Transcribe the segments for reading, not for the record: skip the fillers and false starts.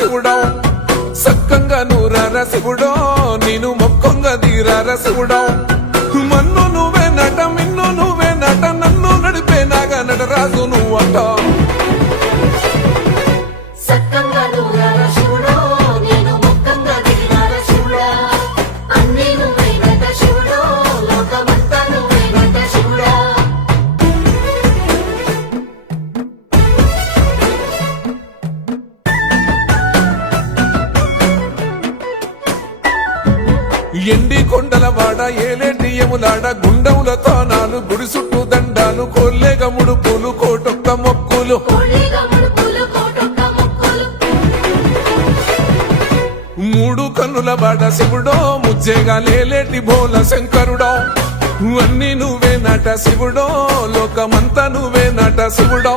శివుడో సక్కంగా నూరార శివుడో నేను మొక్కంగా తీరార శివుడో మన్ను నువ్వే నట మిన్ను నువ్వే నట నన్ను నడిపే నాగా నటరాజు నువ్వట ఎండి కొండల వాడ ఏలేటి యములాడ గుండములతో నాలు గుడి చుట్టూ దండాలు కోల్లేగ ముడుపులు కోటొక్క మొక్కులు మూడు కన్నుల వాడ శివుడో ముజ్జేగా లేలేటి బోల శంకరుడో అన్ని నువ్వే నట శివుడో లోకమంతా నువ్వే నట శివుడో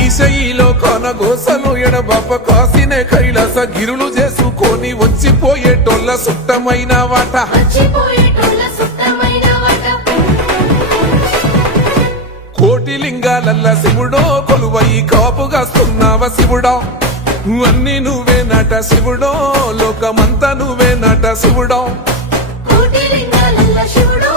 ఈశయిలో కొనగోసలు ఎడబాప కాసినే కైలాస గిరులు చేసుకొని వచ్చిపోయేటోళ్ళ సుట్టమైన వాట కోటి లింగాలల్ల శివుడో కొలువయి కాపుగాస్తున్నావ శివుడో అన్ని నువ్వే నట శివుడో లోకమంతా నువ్వే నట శివుడో కోటి లింగాలల్ల శివుడో